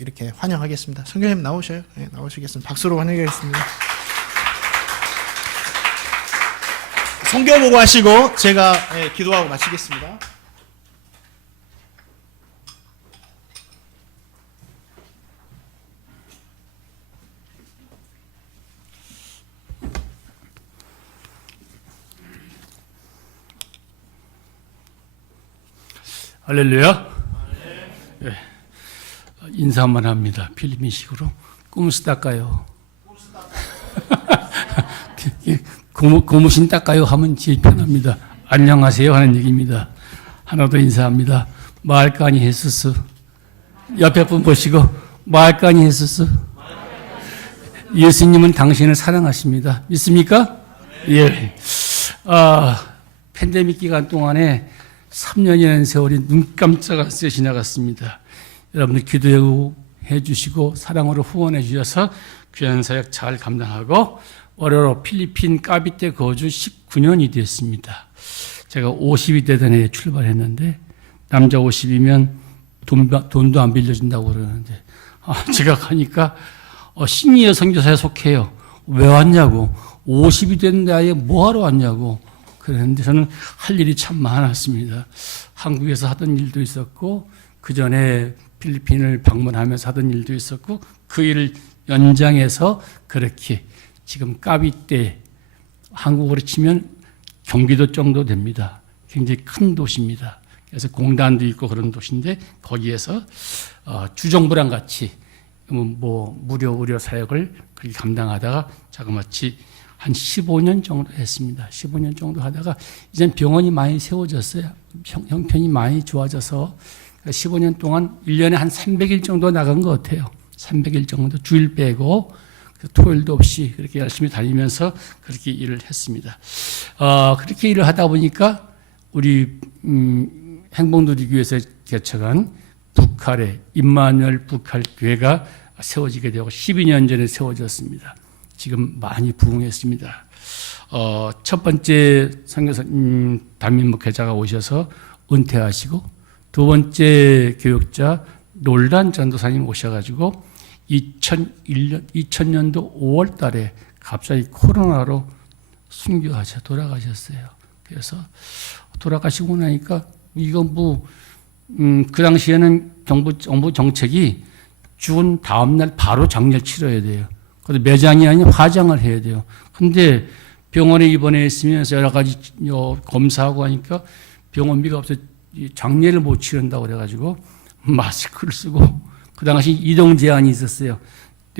이렇게 환영하겠습니다. 성교님 나오셔요. 네, 나오시겠습니다. 박수로 환영하겠습니다. 성교 보고 하시고 제가 예, 기도하고 마치겠습니다. 할렐루야. 예. 인사만 합니다. 필리핀식으로 꾸무스 닦아요. 고무, 고무신 닦아요 하면 제일 편합니다. 안녕하세요 하는 얘기입니다. 하나 더 인사합니다. 말까니 헤스스. 옆에 분 보시고 말까니 헤스스. 예수님은 당신을 사랑하십니다. 믿습니까? 예. 아, 팬데믹 기간 동안에 3년이라는 세월이 눈 깜짝할 새 지나갔습니다. 여러분들 기도해 주시고 사랑으로 후원해 주셔서 귀한 사역 잘 감당하고 월요로 필리핀 까비떼 거주 19년이 됐습니다. 제가 50이 되던 해에 출발했는데 남자 50이면 돈, 돈도 안 빌려준다고 그러는데 아, 제가 가니까 어, 시니어 선교사에 속해요. 왜 왔냐고 50이 된 나이에 뭐하러 왔냐고 그랬는데 저는 할 일이 참 많았습니다. 한국에서 하던 일도 있었고 그 전에 필리핀을 방문하면서 하던 일도 있었고 그 일을 연장해서 그렇게 지금 까비 때 한국으로 치면 경기도 정도 됩니다. 굉장히 큰 도시입니다. 그래서 공단도 있고 그런 도시인데 거기에서 어, 주정부랑 같이 뭐 무료 의료 사역을 그렇게 감당하다가 자그마치 한 15년 정도 했습니다. 15년 정도 하다가 이젠 병원이 많이 세워졌어요. 형, 형편이 많이 좋아져서 15년 동안 1년에 한 300일 정도 나간 것 같아요. 300일 정도 주일 빼고 토요일도 없이 그렇게 열심히 다니면서 그렇게 일을 했습니다. 어, 그렇게 일을 하다 보니까 우리 음, 행복누리교에서 개척한 북할의 임마누엘 북할 교회가 세워지게 되고 12년 전에 세워졌습니다. 지금 많이 부흥했습니다. 어, 첫 번째 선교사 음, 담임 목회자가 오셔서 은퇴하시고 두 번째 교육자 놀란 전도사님 오셔가지고 2001년 2000년도 5월 달에 갑자기 코로나로 순교하셔 돌아가셨어요. 그래서 돌아가시고 나니까 이건 뭐 음, 그 당시에는 정부 정부 정책이 죽은 다음 날 바로 장례 치러야 돼요. 그래서 매장이 아닌 화장을 해야 돼요. 근데 병원에 입원해 있으면서 여러 가지 어, 검사하고 하니까 병원비가 없어 장례를 못 치른다고 그래가지고 마스크를 쓰고 그 당시 이동 제한이 있었어요.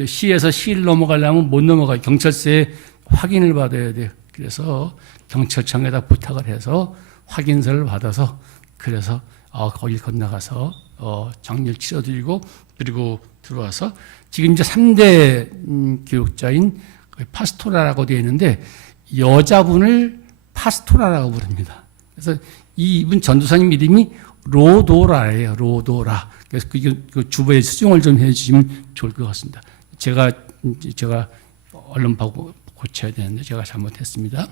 시에서 시를 넘어가려면 못 넘어가요. 경찰서에 확인을 받아야 돼요. 그래서 경찰청에다 부탁을 해서 확인서를 받아서 그래서 어, 거길 건너가서 어, 장례를 치러드리고 그리고 들어와서 지금 이제 3대 음, 교육자인 그 파스토라라고 되어 있는데 여자분을 파스토라라고 부릅니다. 그래서 이 이분 전도사님 이름이 로도라예요. 로도라. 그래서 그, 그 주부의 수정을 좀 해주시면 좋을 것 같습니다. 제가 제가 얼른 보고 고쳐야 되는데 제가 잘못했습니다.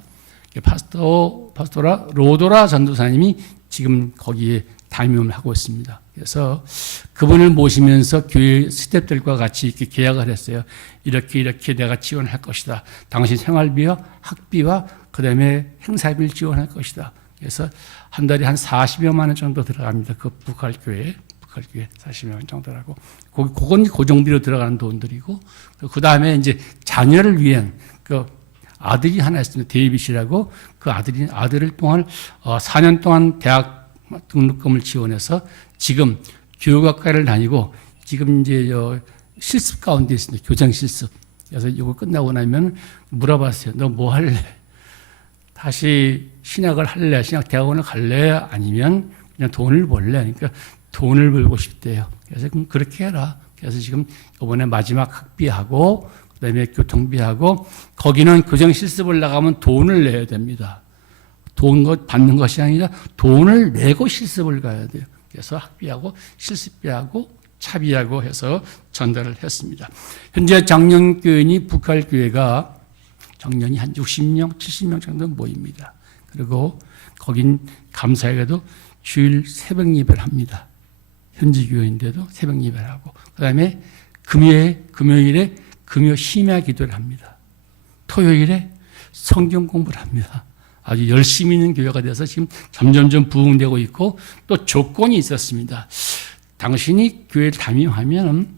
파스토 파스토라 로도라 전도사님이 지금 거기에 담임을 하고 있습니다. 그래서 그분을 모시면서 교회 스탭들과 같이 이렇게 계약을 했어요. 이렇게 이렇게 내가 지원할 것이다. 당신 생활비와 학비와 그다음에 행사비를 지원할 것이다. 그래서 한 달에 한 40여만 원 정도 들어갑니다. 그 북할 교회, 북할 교회 40여 원 정도라고. 그 그건 고정비로 들어가는 돈들이고 그 다음에 이제 자녀를 위한 그 아들이 하나 있습니다. 데이빗이라고 그 아들이 아들을 동안 어, 4년 동안 대학 등록금을 지원해서 지금 교육학과를 다니고 지금 이제 저 실습 가운데 있습니다. 교장 실습. 그래서 이거 끝나고 나면 물어봤어요. 너 뭐 할래? 다시 신학을 할래? 신학 대학원을 갈래? 아니면 그냥 돈을 벌래? 그러니까 돈을 벌고 싶대요. 그래서 그럼 그렇게 해라. 그래서 지금 이번에 마지막 학비하고 그다음에 교통비하고 거기는 교장 실습을 나가면 돈을 내야 됩니다. 돈 받는 것이 아니라 돈을 내고 실습을 가야 돼요. 그래서 학비하고 실습비하고 차비하고 해서 전달을 했습니다. 현재 장년교인이 북할교회가 작년이 한 60명, 70명 정도 모입니다. 그리고 거긴 감사하게도 주일 새벽 예배를 합니다. 현지 교회인데도 새벽 예배를 하고 그다음에 금요일 금요일에 금요 심야 기도를 합니다. 토요일에 성경 공부를 합니다. 아주 열심히 있는 교회가 돼서 지금 점점점 부흥되고 있고 또 조건이 있었습니다. 당신이 교회를 담임하면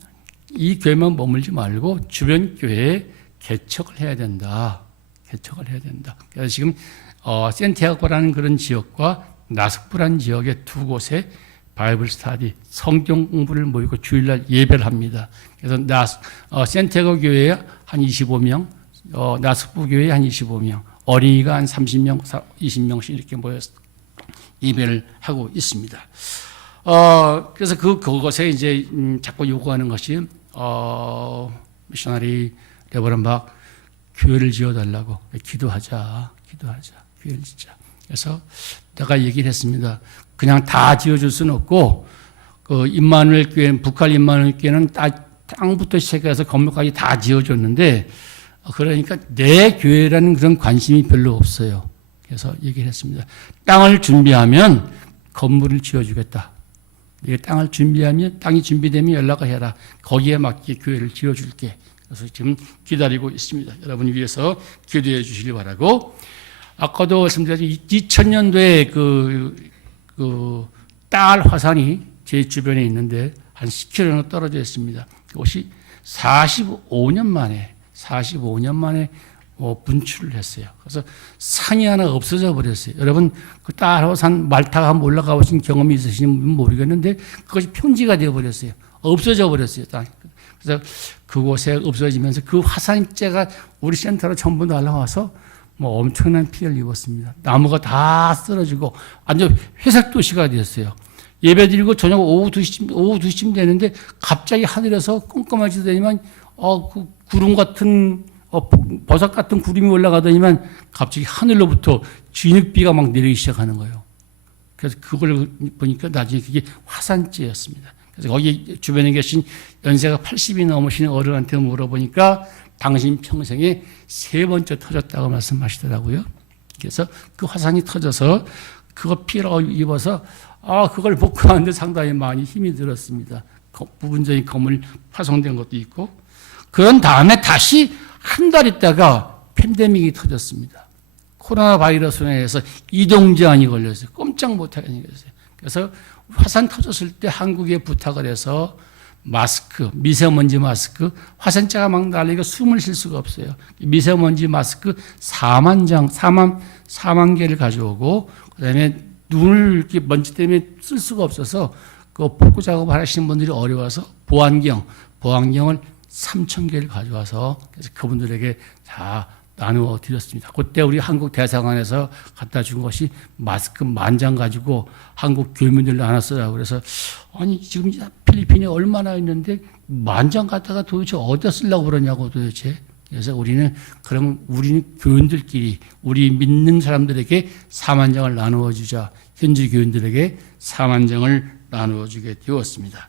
이 교회만 머물지 말고 주변 교회에 개척을 해야 된다. 개척을 해야 된다. 그래서 지금 어, 센티아고라는 그런 지역과 나스프라는 지역의 두 곳에 바이블 스타디 성경 공부를 모이고 주일날 예배를 합니다. 그래서 나 어, 센티아고 교회에 한 25명, 어, 나스프 교회에 한 25명, 어린이가 한 30명, 20명씩 이렇게 모여서 예배를 하고 있습니다. 어, 그래서 그, 그것에 이제, 음, 자꾸 요구하는 것이, 어, 미셔너리 레버런박 교회를 지어달라고 기도하자, 기도하자, 교회를 짓자. 그래서 내가 얘기를 했습니다. 그냥 다 지어줄 수는 없고, 그, 임마누엘 교회는, 북한 임마누엘 교회는 따, 땅부터 시작해서 건물까지 다 지어줬는데, 어, 그러니까 내 교회라는 그런 관심이 별로 없어요. 그래서 얘기를 했습니다. 땅을 준비하면 건물을 지어주겠다. 네가 땅을 준비하면 땅이 준비되면 연락을 해라. 거기에 맞게 교회를 지어줄게. 그래서 지금 기다리고 있습니다. 여러분 위해서 기도해 주시기 바라고. 아까도 말씀드렸지만 2000년도에 그, 그, 딸 화산이 제 주변에 있는데 한 10km 떨어져 있습니다. 그것이 45년 만에, 45년 만에 어, 분출을 했어요. 그래서 산이 하나 없어져 버렸어요. 여러분 그 딸화산 말타가 한번 올라가 보신 경험이 분 모르겠는데 그것이 평지가 되어 버렸어요. 없어져 버렸어요. 땅. 그래서 그곳에 없어지면서 그 화산재가 우리 센터로 전부 날아와서 뭐 엄청난 피해를 입었습니다. 나무가 다 쓰러지고 완전 회색 도시가 되었어요. 예배 드리고 저녁 오후 2시쯤, 오후 2시쯤 되는데 갑자기 하늘에서 깜깜해지더니만 어, 그 구름 같은 어, 버섯 같은 구름이 올라가더니만 갑자기 하늘로부터 진흙비가 막 내리기 시작하는 거예요. 그래서 그걸 보니까 나중에 그게 화산재였습니다. 그래서 거기 주변에 계신 연세가 80이 넘으신 어른한테 물어보니까 당신 평생에 세 번째 터졌다고 말씀하시더라고요. 그래서 그 화산이 터져서 그거 피해를 입어서 아 그걸 복구하는데 상당히 많이 힘이 들었습니다. 부분적인 건물 파손된 것도 있고 그런 다음에 다시 한 달 있다가 팬데믹이 터졌습니다. 코로나 바이러스로 인해서 이동 제한이 걸렸어요. 꼼짝 못하게 생겼어요. 그래서 화산 터졌을 때 한국에 부탁을 해서 마스크, 미세먼지 마스크, 화산재가 막 날리니까 숨을 쉴 수가 없어요. 미세먼지 마스크 4만 장, 4만, 4만 개를 가져오고, 그 다음에 눈을 이렇게 먼지 때문에 쓸 수가 없어서 그 복구 작업을 하시는 분들이 어려워서 보안경, 보안경을 3천 개를 가져와서 그래서 그분들에게 다 나누어 드렸습니다. 그때 우리 한국 대사관에서 갖다 준 것이 마스크 만장 가지고 한국 교민들 나눴어요. 그래서 아니 지금 필리핀에 얼마나 있는데 만장 갖다가 도대체 어디다 쓰려고 그러냐고 도대체. 그래서 우리는 그럼 우리는 교인들끼리 우리 믿는 사람들에게 4만 장을 나누어 주자. 현지 교인들에게 4만 장을 나누어 주게 되었습니다.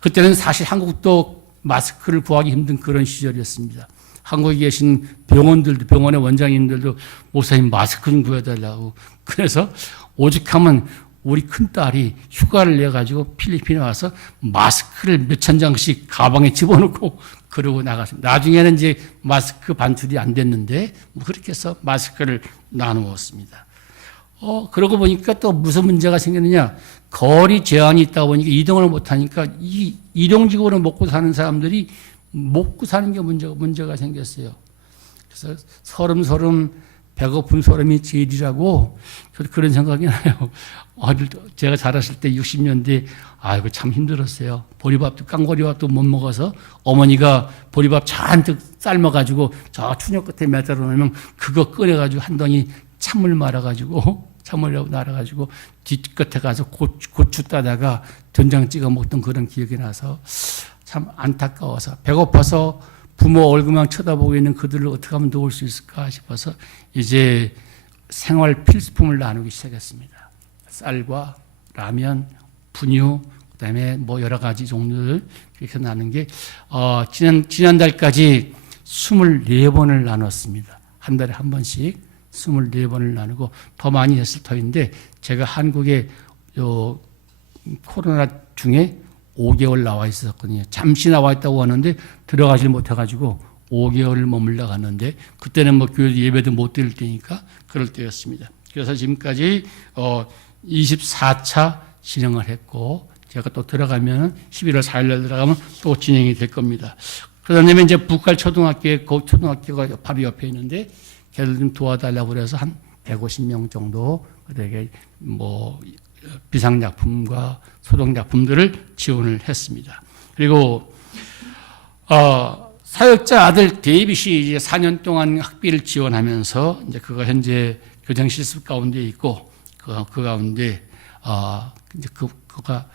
그때는 사실 한국도 마스크를 구하기 힘든 그런 시절이었습니다. 한국에 계신 병원들도 병원의 원장님들도 목사님 마스크 좀 구해달라고 그래서 오죽하면 우리 큰 딸이 휴가를 내 가지고 필리핀에 와서 마스크를 몇 천 장씩 가방에 집어넣고 그러고 나갔습니다. 나중에는 이제 마스크 반출이 안 됐는데 뭐 그렇게 해서 마스크를 나누었습니다. 어 그러고 보니까 또 무슨 문제가 생겼느냐 거리 제한이 있다 보니까 이동을 못 하니까 이 일용직으로 먹고 사는 사람들이 먹고 사는 게 문제가, 문제가 생겼어요. 그래서 서름서름 배고픈 소름이 제일이라고 그런 생각이 나요. 어릴 때 제가 자랐을 때 60년대 아이고 참 힘들었어요. 보리밥도 깡보리밥도 못 먹어서 어머니가 보리밥 잔뜩 삶아 가지고 저 추녀 끝에 매달아 놓으면 그거 꺼내 가지고 한 덩이 찬물 말아 가지고 찬물이라고 날아 가지고 뒷끝에 가서 고추, 고추 따다가 된장 찍어 먹던 그런 기억이 나서 참 안타까워서 배고파서 부모 얼굴만 쳐다보고 있는 그들을 어떻게 하면 도울 수 있을까 싶어서 이제 생활 필수품을 나누기 시작했습니다. 쌀과 라면, 분유, 그다음에 뭐 여러 가지 종류를 이렇게 나눈 게 어, 지난 지난달까지 24번을 나눴습니다. 한 달에 한 번씩 24번을 나누고 더 많이 했을 터인데 제가 한국에 요 코로나 중에 5개월 나와 있었거든요. 잠시 나와 있다고 하는데 들어가질 못해가지고 5개월을 머물러 갔는데 그때는 뭐 교회 예배도 못 드릴 때니까 그럴 때였습니다. 그래서 지금까지 어 24차 진행을 했고 제가 또 들어가면 11월 4일 날 들어가면 또 진행이 될 겁니다. 그다음에 이제 북할 초등학교에 그 초등학교가 바로 옆에 있는데 걔를 좀 도와달라고 그래서 한 150명 정도 그에게 뭐 비상약품과 소독약품들을 지원을 했습니다. 그리고 어, 사역자 아들 데이빗이 이제 4년 동안 학비를 지원하면서 이제 그가 현재 교정 실습 가운데 있고 그, 그 가운데 어, 이제 그 그가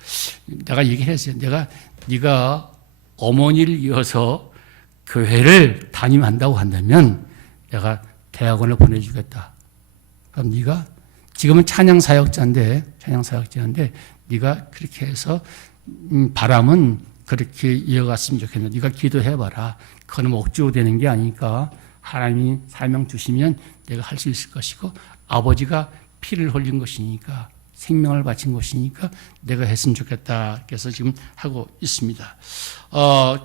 내가 얘기했어요. 내가 네가 어머니를 이어서 교회를 담임한다고 한다면 내가 대학원을 보내주겠다. 그럼 네가 지금은 찬양 사역자인데 찬양 사역자인데 네가 그렇게 해서 음, 바람은 그렇게 이어갔으면 좋겠는데 네가 기도해봐라. 그거는 뭐 억지로 되는 게 아니니까 하나님이 사명 주시면 내가 할 수 있을 것이고 아버지가 피를 흘린 것이니까 생명을 바친 것이니까 내가 했으면 좋겠다. 그래서 지금 하고 있습니다. 어,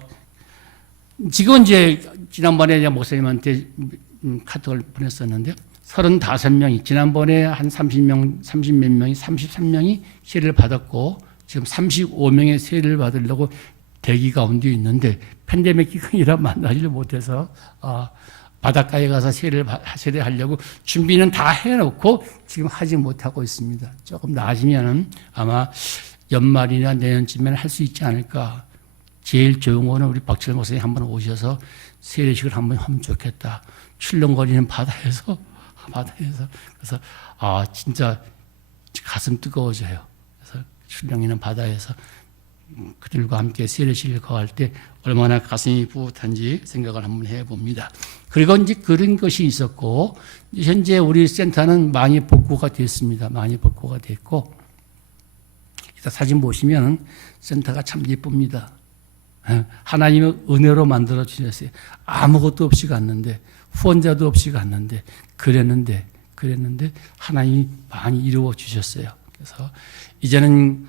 지금 이제 지난번에 목사님한테 음, 카톡을 보냈었는데 35명이 지난번에 한 30명 30몇 명이 33명이 세례를 받았고 지금 35명의 세례를 받으려고 대기 가운데 있는데 팬데믹 기간이라 만나지를 못해서 아, 바닷가에 가서 세례를 바- 세례하려고 준비는 다 해놓고 지금 하지 못하고 있습니다. 조금 나아지면은 아마 연말이나 내년쯤에는 할 수 있지 않을까. 제일 좋은 거는 우리 박철 목사님 한번 오셔서 세례식을 한번 하면 좋겠다. 출렁거리는 바다에서 바다에서 그래서 아 진짜 가슴 뜨거워져요. 그래서 출렁이는 바다에서 음, 그들과 함께 세례식을 거할 때 얼마나 가슴이 뿌듯한지 생각을 한번 해봅니다. 그리고 이제 그런 것이 있었고 현재 우리 센터는 많이 복구가 됐습니다. 많이 복구가 됐고 이따 사진 보시면 센터가 참 예쁩니다. 예, 하나님의 은혜로 만들어 주셨어요. 아무것도 없이 갔는데 후원자도 없이 갔는데 그랬는데 그랬는데 하나님이 많이 이루어 주셨어요. 그래서 이제는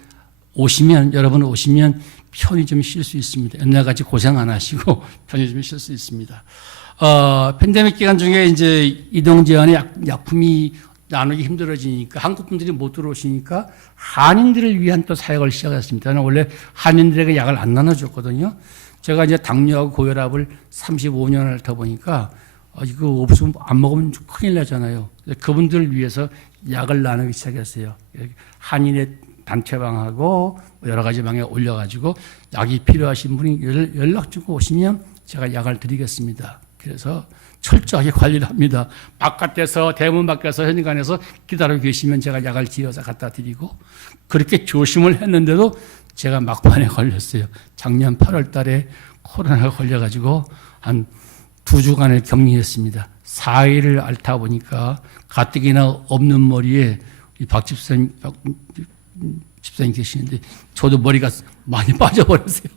오시면 여러분 오시면 편히 좀 쉴 수 있습니다. 옛날같이 고생 안 하시고 편히 좀 쉴 수 있습니다. 어, 팬데믹 기간 중에 이제 이동 제한의 약, 약품이 나누기 힘들어지니까 한국 분들이 못 들어오시니까 한인들을 위한 또 사역을 시작했습니다. 저는 원래 한인들에게 약을 안 나눠줬거든요. 제가 이제 당뇨하고 고혈압을 35년을 앓다 보니까 어, 이거 없으면 안 먹으면 큰일 나잖아요. 그분들을 위해서 약을 나누기 시작했어요. 한인의 단체방하고 여러 가지 방에 올려가지고 약이 필요하신 분이 연- 연락 주고 오시면 제가 약을 드리겠습니다. 그래서 철저하게 관리를 합니다. 바깥에서 대문 밖에서 현관에서 기다리고 계시면 제가 약을 지어서 갖다 드리고 그렇게 조심을 했는데도 제가 막판에 걸렸어요. 작년 8월 달에 코로나가 걸려가지고 한 두 주간을 격리했습니다. 4일을 앓다 보니까 가뜩이나 없는 머리에 이박 집사님, 박 집사님 계시는데 저도 머리가 많이 빠져버렸어요.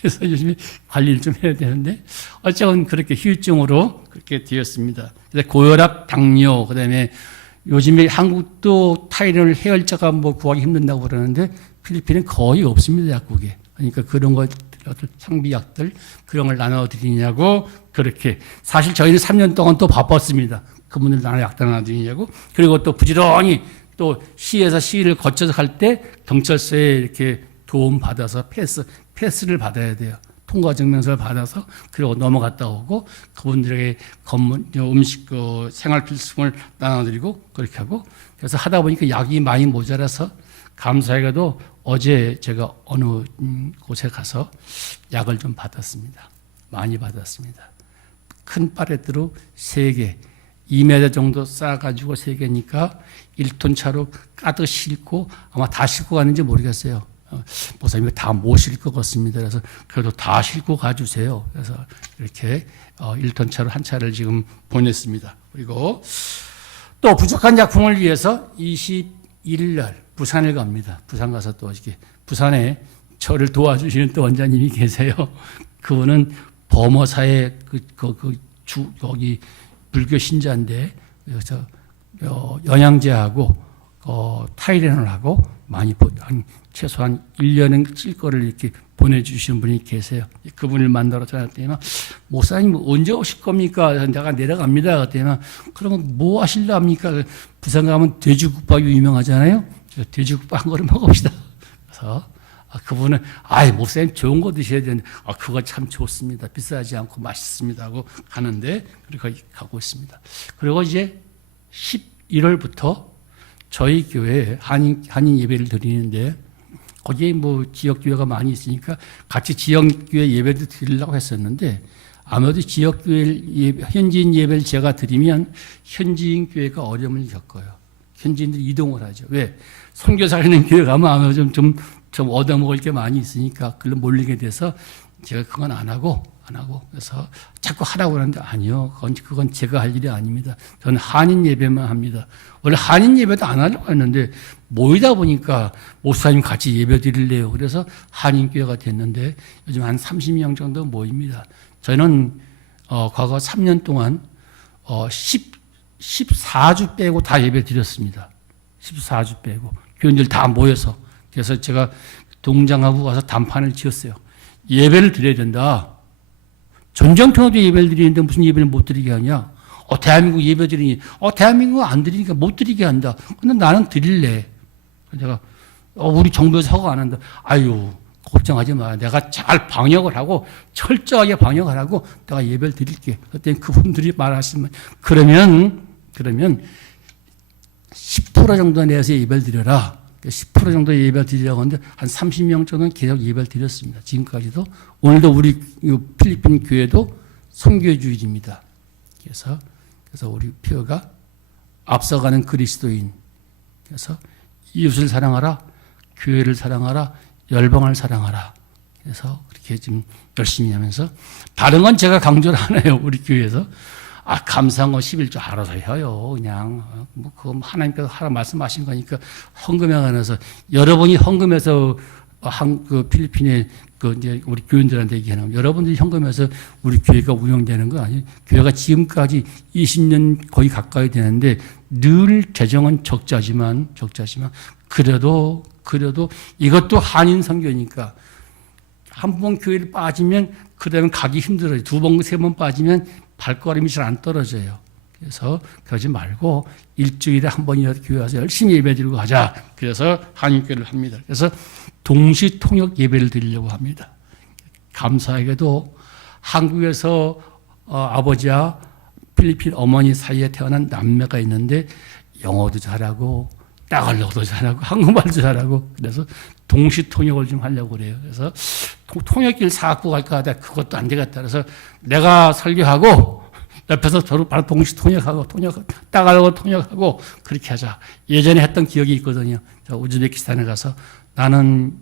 그래서 요즘에 관리를 좀 해야 되는데 어쨌건 그렇게 휴유증으로 그렇게 되었습니다. 그래서 고혈압, 당뇨, 그다음에 요즘에 한국도 타이레놀 해열제가 뭐 구하기 힘든다고 그러는데 필리핀은 거의 없습니다 약국에. 그러니까 그런 것 들 상비약들 그런 걸 나눠드리냐고 그렇게 사실 저희는 3년 동안 또 바빴습니다. 그분들 나눠 약 나눠드리냐고 그리고 또 부지런히 또 시에서 시를 거쳐서 갈 때 경찰서에 이렇게 도움 받아서 패스 패스를 받아야 돼요. 통과 증명서를 받아서 그리고 넘어갔다 오고 그분들에게 건물 음식 그 생활 필수품을 나눠드리고 그렇게 하고 그래서 하다 보니까 약이 많이 모자라서 감사하게도 어제 제가 어느 음, 곳에 가서 약을 좀 받았습니다. 많이 받았습니다. 큰 파레트로 세 개, 2m 정도 쌓아가지고 세 개니까 1톤 차로 가득 싣고 아마 다 싣고 가는지 모르겠어요. 어, 목사님이 다못 싣을 것 같습니다. 그래서 그래도 다 싣고 가주세요. 그래서 이렇게 어, 1톤 차로 한 차를 지금 보냈습니다. 그리고 또 부족한 작품을 위해서 21일 날 부산을 갑니다. 부산 가서 또 이렇게 부산에 저를 도와주시는 또 원장님이 계세요. 그분은 범어사의 그, 그, 그 주, 여기 불교 신자인데, 그래서 어, 영양제하고 어, 타이레놀하고 많이 보- 한 최소한 1년은 찔 거를 이렇게 보내주시는 분이 계세요. 그분을 만나러 전화했더니 목사님 언제 오실 겁니까? 내가 내려갑니다. 그랬더니 그러면 뭐 하실라 합니까? 부산 가면 돼지국밥이 유명하잖아요. 돼지국밥 한 그릇 먹읍시다. 그래서 아, 그분은 아이 목사님 좋은 거 드셔야 되는데 아 그거 참 좋습니다. 비싸지 않고 맛있습니다 하고 가는데 그렇게 가고 있습니다. 그리고 이제 11월부터 저희 교회에 한인, 한인 예배를 드리는데 거기에 뭐 지역교회가 많이 있으니까 같이 지역교회 예배도 드리려고 했었는데 아무래도 지역교회 예배, 현지인 예배를 제가 드리면 현지인 교회가 어려움을 겪어요. 현지인들이 이동을 하죠. 왜? 선교사 있는 교회 가면 아무래도 좀, 좀, 좀 얻어먹을 게 많이 있으니까 그걸로 몰리게 돼서 제가 그건 안 하고 안 하고 그래서 자꾸 하라고 하는데 아니요. 그건, 그건 제가 할 일이 아닙니다. 저는 한인 예배만 합니다. 원래 한인 예배도 안 하려고 했는데 모이다 보니까 목사님 같이 예배 드릴래요. 그래서 한인 교회가 됐는데 요즘 한 30명 정도 모입니다. 저는 어, 과거 3년 동안 어, 10, 14주 빼고 다 예배 드렸습니다. 14주 빼고 교인들 다 모여서 그래서 제가 동장하고 가서 단판을 지었어요. 예배를 드려야 된다. 전쟁통에도 예배를 드리는데 무슨 예배를 못 드리게 하냐? 어, 대한민국 예배 드리니, 어, 대한민국 안 드리니까 못 드리게 한다. 근데 나는 드릴래. 내가, 어, 우리 정부에서 허가 안 한다. 아유, 걱정하지 마. 내가 잘 방역을 하고, 철저하게 방역을 하고, 내가 예배를 드릴게. 그때 그분들이 말하시면, 그러면, 그러면, 10% 정도 내에서 예배를 드려라. 10% 정도 예배를 드리려고 하는데 한 30명 정도는 계속 예배를 드렸습니다. 지금까지도 오늘도 우리 이 필리핀 교회도 선교 주일입니다. 그래서 그래서 우리 표가 앞서가는 그리스도인. 그래서 이웃을 사랑하라, 교회를 사랑하라, 열방을 사랑하라. 그래서 그렇게 지금 열심히 하면서 다른 건 제가 강조를 안 해요. 우리 교회에서. 아, 감사한 거 11조 알아서 해요. 그냥. 어, 뭐, 그거 하나님께서 하라 말씀하신 거니까 헌금에 관해서 여러분이 헌금해서 한, 그 필리핀에 그 이제 우리 교인들한테 얘기하는 여러분들이 헌금해서 우리 교회가 운영되는 거 아니에요. 교회가 지금까지 20년 거의 가까이 되는데 늘 재정은 적자지만, 적자지만 그래도, 그래도 이것도 한인 선교니까 한 번 교회를 빠지면 그다음에 가기 힘들어요. 두 번, 세 번 빠지면 발걸음이 잘 안 떨어져요. 그래서 그러지 말고 일주일에 한 번이라도 교회 와서 열심히 예배 드리고 가자. 그래서 한인교회를 합니다. 그래서 동시 통역 예배를 드리려고 합니다. 감사하게도 한국에서 어, 아버지와 필리핀 어머니 사이에 태어난 남매가 있는데 영어도 잘하고 따갈로도 잘하고 한국말도 잘하고 그래서 동시 통역을 좀 하려고 그래요. 그래서 통- 통역기를 사갖고 갈까 하다 그것도 안 되겠다. 그래서 내가 설교하고 옆에서 저를 바로 동시 통역하고 통역 따갈로 통역하고 그렇게 하자. 예전에 했던 기억이 있거든요. 저 우즈베키스탄에 가서 나는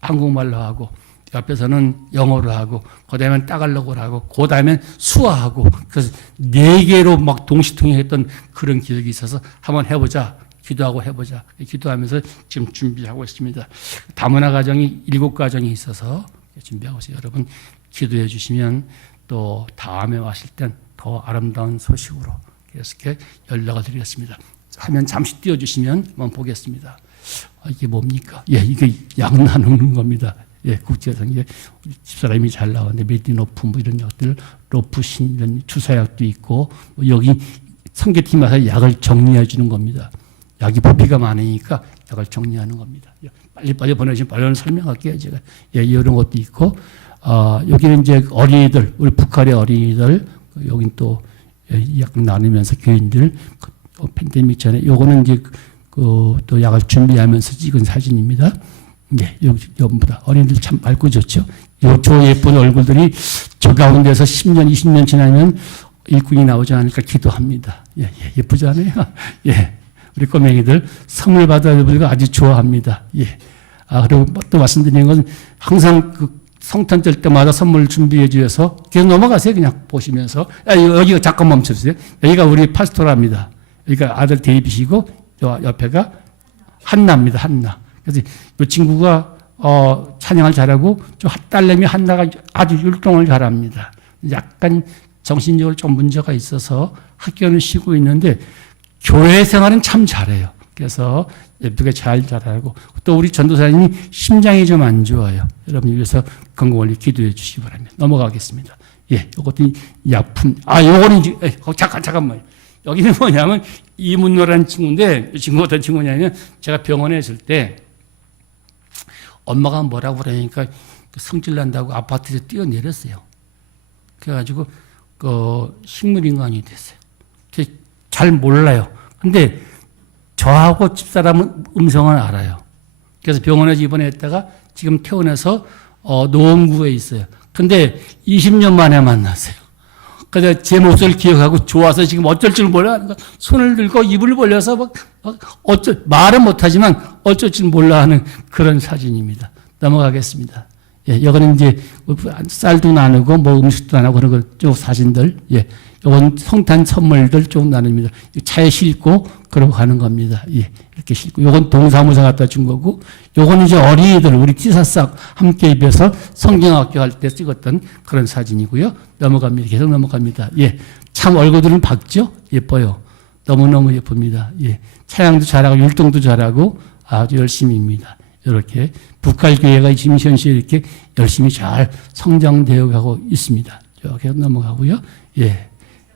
한국말로 하고 옆에서는 영어로 하고 그 다음에 따갈로그로 하고 그 다음에 수화하고 그래서 네 개로 막 동시 통역했던 그런 기억이 있어서 한번 해보자. 기도하고 해보자. 기도하면서 지금 준비하고 있습니다. 다문화 가정이 일곱 가정이 있어서 준비하고 있어요. 여러분 기도해 주시면 또 다음에 왔을 땐 더 아름다운 소식으로 이렇게 연락을 드리겠습니다. 화면 잠시 띄워주시면 한번 보겠습니다. 아, 이게 뭡니까? 예, 이게 약 나누는 겁니다. 예, 국제상 이게 집사람이 잘 나왔는데 메디노프 뭐 이런 약들, 로프신 이런 주사약도 있고 뭐 여기 성교팀 와서 약을 정리해 주는 겁니다. 약이 부피가 많으니까 약을 정리하는 겁니다. 예, 빨리 빨리 보내주시면 빨리 설명할게요. 제가 예, 이런 것도 있고 아, 여기는 이제 어린이들 우리 북한의 어린이들 여긴 또 약 나누면서 교인들 그, 어, 팬데믹 전에 요거는 이제 그, 또 약을 준비하면서 찍은 사진입니다. 네, 여기 전부 다 어린이들 참 맑고 좋죠. 요저 예쁜 얼굴들이 저 가운데서 10년, 20년 지나면 일꾼이 나오지 않을까 기도합니다. 예, 예, 예쁘지 않아요? 예. 우리 꼬맹이들 선물 받아야 되고 아주 좋아합니다. 예. 아, 그리고 또 말씀드리는 건 항상 그 성탄 될 때마다 선물 준비해 주셔서 계속 넘어가세요. 그냥 보시면서. 아, 여기가 잠깐 멈춰주세요. 여기가 우리 파스토라입니다. 여기가 아들 데이비시고 요 옆에가 한나입니다. 한나. 그래서 이 친구가 어, 찬양을 잘하고 저 딸내미 한나가 아주 율동을 잘합니다. 약간 정신적으로 좀 문제가 있어서 학교는 쉬고 있는데 교회 생활은 참 잘해요. 그래서 예쁘게 잘 자라고 또 우리 전도사님이 심장이 좀 안 좋아요. 여러분 위해서 건강관리 기도해 주시기 바랍니다. 넘어가겠습니다. 예, 요것도 약품. 아, 요거는 어, 잠깐 잠깐만. 여기는 뭐냐면 이문노라는 친구인데 이 친구 어떤 친구냐면 제가 병원에 있을 때 엄마가 뭐라고 그러니까 성질 난다고 아파트에서 뛰어내렸어요. 그래가지고 그 식물인간이 됐어요. 그잘 몰라요. 근데 저하고 집사람은 음성을 알아요. 그래서 병원에 입원했다가 지금 퇴원해서 어, 노원구에 있어요. 근데 20년 만에 만났어요. 그래서 제 목소리를 기억하고 좋아서 지금 어쩔 줄 몰라 하는 거 손을 들고 입을 벌려서 막, 막 어쩔 말은 못하지만 어쩔 줄 몰라 하는 그런 사진입니다. 넘어가겠습니다. 예, 이거는 이제 쌀도 나누고 뭐 음식도 나누고 그런 거쭉 사진들. 예, 이건 성탄 선물들 쭉 나눕니다. 차에 싣고 그러고 가는 겁니다. 예, 이렇게 싣고. 요건 동사무소 갖다 준 거고, 요거는 이제 어린이들 우리 티사싹 함께 입혀서 성경학교 할 때 찍었던 그런 사진이고요. 넘어갑니다. 계속 넘어갑니다. 예, 참 얼굴들은 밝죠? 예뻐요. 너무너무 예쁩니다. 예, 차양도 잘하고 율동도 잘하고 아주 열심히입니다. 이렇게 북할교회가 지금 현시에 이렇게 열심히 잘 성장되어 가고 있습니다. 이렇게 넘어가고요. 예.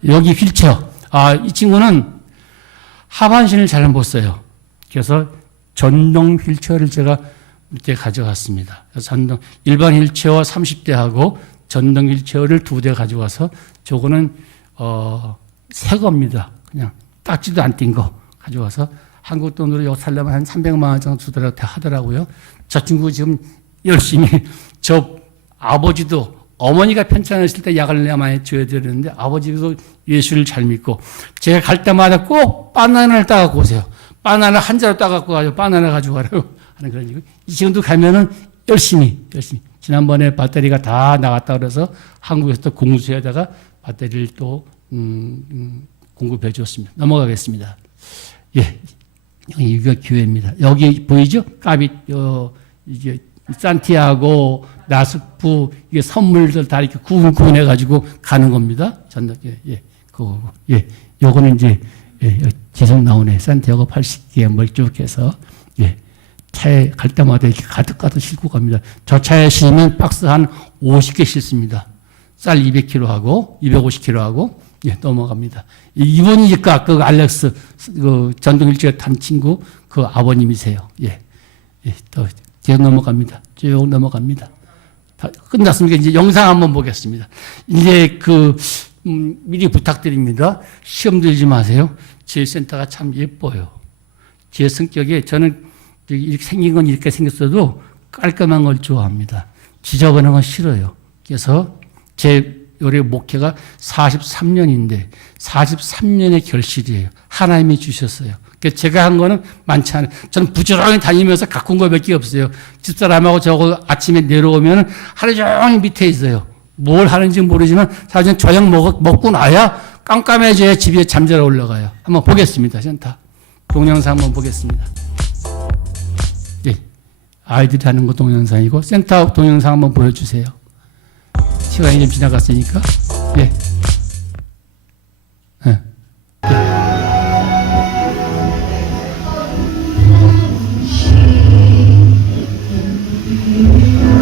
여기 휠체어. 아, 이 친구는 하반신을 잘 못 써요. 그래서 전동 휠체어를 제가 밑에 가져갔습니다. 그래서 전동, 일반 휠체어 30대하고 전동 휠체어를 두 대 가져가서 저거는, 어, 새 겁니다. 그냥 딱지도 안띈거 가져가서 한국 돈으로 여기 살려면 한 300만 원 정도 주더라고 하더라고요. 저 친구 지금 열심히 저 아버지도 어머니가 편찮으실 때 약을 내가 많이 줘야 되는데 아버지도 예수를 잘 믿고 제가 갈 때마다 꼭 바나나를 따갖고 오세요. 바나나 한 자루 따갖고 가요. 바나나 가지고 가라고 하는 그런 얘기. 이 지금도 가면은 열심히 열심히 지난번에 배터리가 다 나갔다 그래서 한국에서 또 공수에다가 배터리를 또 음, 음, 공급해 줬습니다. 넘어가겠습니다. 예, 여기가 교회입니다. 여기 보이죠? 까비 어, 이게 산티아고 나스프 이게 선물들 다 이렇게 구분구분해 가지고 가는 겁니다. 전달 예, 예, 그거고 예, 요거는 이제 예, 계속 나오네. 산티아고 80개 뭘쭉 해서 예. 차에 갈 때마다 이렇게 가득 가득 싣고 갑니다. 저 차에 실으면 박스 한 50개 싣습니다. 쌀 200kg 하고 250kg 하고 예, 넘어갑니다. 이분이 이제 그그 알렉스 그 전동일주에 탄 친구 그 아버님이세요. 예. 예, 또 계속 넘어갑니다. 쭉 넘어갑니다. 다 끝났습니까? 이제 영상 한번 보겠습니다. 이제 그 음, 미리 부탁드립니다. 시험 들지 마세요. 제 센터가 참 예뻐요. 제 성격에 저는 생긴 건 이렇게 생겼어도 깔끔한 걸 좋아합니다. 지저분한 건 싫어요. 그래서 제 올해 목회가 43년인데 43년의 결실이에요. 하나님이 주셨어요. 그러니까 제가 한 거는 많지 않아요. 저는 부지런히 다니면서 갖고 온 거밖에 없어요. 집사람하고 저거 아침에 내려오면 하루 종일 밑에 있어요. 뭘 하는지 모르지만 사실 저녁 먹, 먹고 나야 깜깜해져야 집에 잠자러 올라가요. 한번 보겠습니다. 센터. 동영상 한번 보겠습니다. 예. 아이들이 하는 거 동영상이고 센터 동영상 한번 보여주세요. 시간이 좀 지나갔으니까. 예. 예. 예.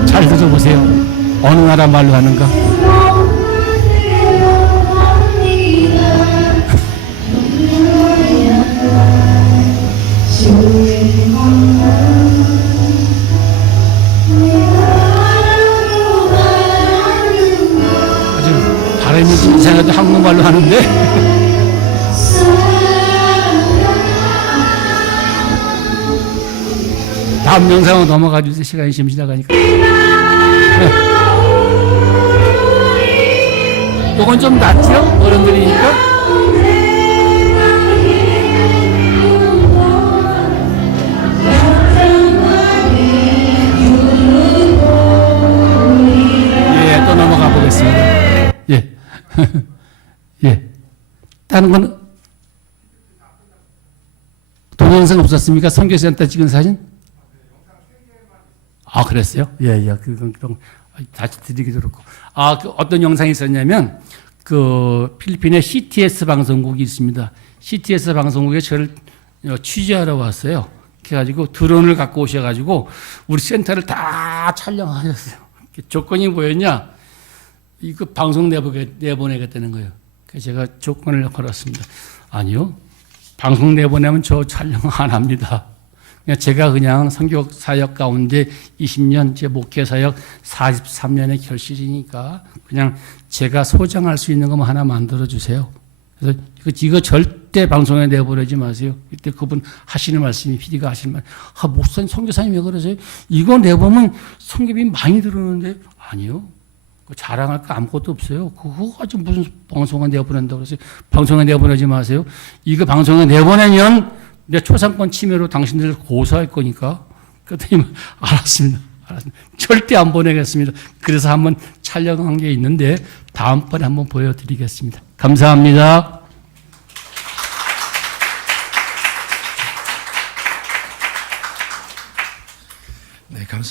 잘 들어보세요. 어느 나라 말로 하는가? 이상해도 한국말로 하는데. 다음 영상으로 넘어가 주세요. 시간이 지금 지나가니까. 네. 요건 좀 낫죠? 어른들이니까. 다른 건 동영상 없었습니까? 선교센터 찍은 사진? 아, 그랬어요? 예, 예. 그건, 그럼, 다시 드리기도 그렇고. 아, 그 어떤 영상이 있었냐면, 그, 필리핀에 CTS 방송국이 있습니다. CTS 방송국에 저를 어, 취재하러 왔어요. 그래가지고 드론을 갖고 오셔가지고 우리 센터를 다 촬영하셨어요. 조건이 뭐였냐? 이거 방송 내보내겠다는 거예요. 제가 조건을 걸었습니다. 아니요. 방송 내보내면 저 촬영 안 합니다. 그냥 제가 그냥 성교 사역 가운데 20년 제 목회 사역 43년의 결실이니까 그냥 제가 소장할 수 있는 것만 하나 만들어 주세요. 그래서 이거, 이거 절대 방송에 내보내지 마세요. 그때 그분 하시는 말씀이 PD가 하시는 말, 아 목사님 성교사님 왜 그러세요? 이거 내보면 성교비 많이 들어오는데 아니요. 그 자랑할 거 아무것도 없어요. 그거 가지고 무슨 방송에 내보낸다 그래서 방송에 내보내지 마세요. 이거 방송에 내보내면 내 초상권 침해로 당신들 고소할 거니까. 그랬더니 알았습니다. 알았습니다. 절대 안 보내겠습니다. 그래서 한번 촬영한 게 있는데 다음번에 한번 보여드리겠습니다. 감사합니다. 네, 감사합니다.